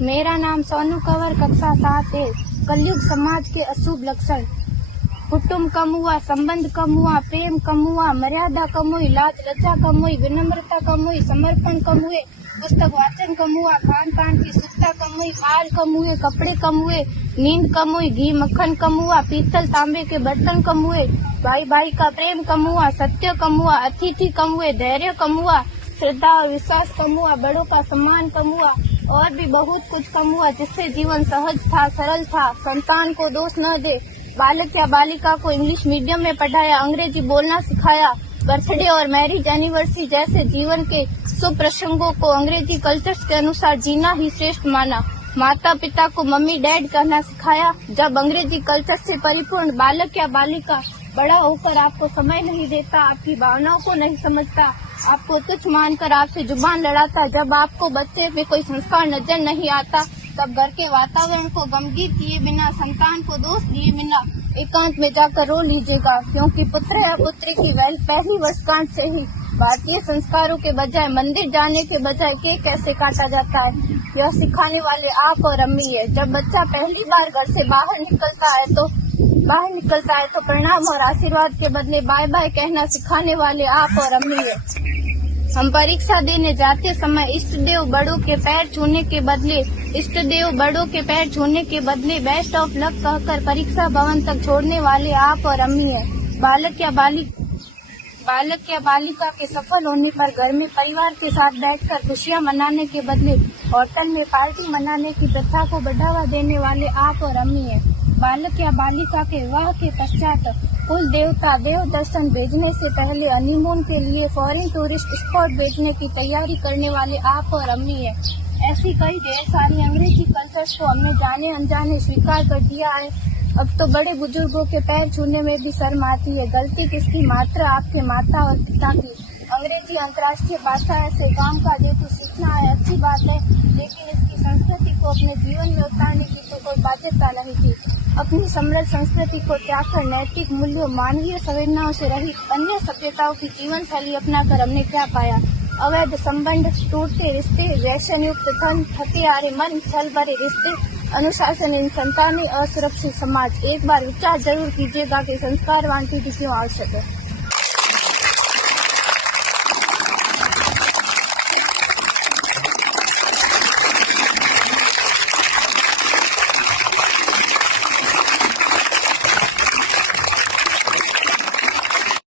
मेरा नाम सोनू कंवर, कक्षा 7A। कलयुग समाज के अशुभ लक्षण। कुटुंब कम हुआ, संबंध कम हुआ, प्रेम कम हुआ, मर्यादा कम हुई, लाज लज्जा कम हुई, विनम्रता कम हुई, समर्पण कम हुए, पुस्तक वाचन कम हुआ, खान पान की शुद्धता कम हुई, बाल कम हुए, कपड़े कम हुए, नींद कम हुई, घी मक्खन कम हुआ, पीतल तांबे के बर्तन कम हुए, भाई भाई का प्रेम कम हुआ, सत्य कम हुआ, अतिथि कम हुए, धैर्य कम हुआ, श्रद्धा और विश्वास कम हुआ, बड़ों का सम्मान कम हुआ और भी बहुत कुछ कम हुआ, जिससे जीवन सहज था, सरल था। संतान को दोष न दे। बालक या बालिका को इंग्लिश मीडियम में पढ़ाया, अंग्रेजी बोलना सिखाया, बर्थडे और मैरिज एनिवर्सरी जैसे जीवन के शुभ प्रसंगों को अंग्रेजी कल्चर्स के अनुसार जीना ही श्रेष्ठ माना। माता पिता को मम्मी डैड कहना सिखाया। जब अंग्रेजी कल्चर से परिपूर्ण बालक या बालिका बड़ा होकर आपको समय नहीं देता, आपकी भावनाओं को नहीं समझता, आपको तुच्छ मानकर आपसे जुबान लड़ाता, जब आपको बच्चे में कोई संस्कार नजर नहीं आता, तब घर के वातावरण को गमगीन किए बिना, संतान को दोष दिए बिना एकांत में जाकर रो लीजिएगा, क्योंकि पुत्र या पुत्री की पहली वर्षगांठ से ही भारतीय संस्कारों के बजाय, मंदिर जाने के बजाय केक कैसे काटा जाता है, यह सिखाने वाले आप और अम्मी है। जब बच्चा पहली बार घर से बाहर निकलता है तो प्रणाम और आशीर्वाद के बदले बाय बाय कहना सिखाने वाले आप और अम्मी है। हम परीक्षा देने जाते समय इष्ट देव बड़ों के पैर छूने के बदले बेस्ट ऑफ लक कहकर परीक्षा भवन तक छोड़ने वाले आप और अम्मी है। बालक या बालिका के सफल होने पर घर में परिवार के साथ बैठकर खुशियां मनाने के बदले होटल में पार्टी मनाने की प्रथा को बढ़ावा देने वाले आप और अम्मी है। बालक या बालिका के विवाह के पश्चात कुल देवता देव दर्शन भेजने से पहले हनीमून के लिए फॉरेन टूरिस्ट स्पॉट भेजने की तैयारी करने वाले आप और अम्मी है। ऐसी कई ढेर सारी अंग्रेजी कल्चर्स को हमने जाने अनजाने स्वीकार कर दिया है। अब तो बड़े बुजुर्गों के पैर छूने में भी शर्म आती है। गलती किसकी? मात्र आपके माता और पिता की। अंग्रेजी अंतर्राष्ट्रीय भाषा है, से काम का जेतु सीखना है, अच्छी बात है, लेकिन इसकी संस्कृति को अपने जीवन में उतारने की तो कोई बाध्यता नहीं थी। अपनी समृद्ध संस्कृति को त्याग कर नैतिक मूल्यों, मानवीय संवेदनाओं से रहित अन्य सभ्यताओं की जीवन शैली अपनाकर हमने क्या पाया? अवैध संबंध, टूटते रिश्ते, व्यसन युक्त धन, थके हारे मन, छल भरे रिश्ते, अनुशासनहीन संतानें, असुरक्षित समाज। एक बार विचार जरूर कीजिएगा कि संस्कारवान पीढ़ी क्यों आवश्यक है।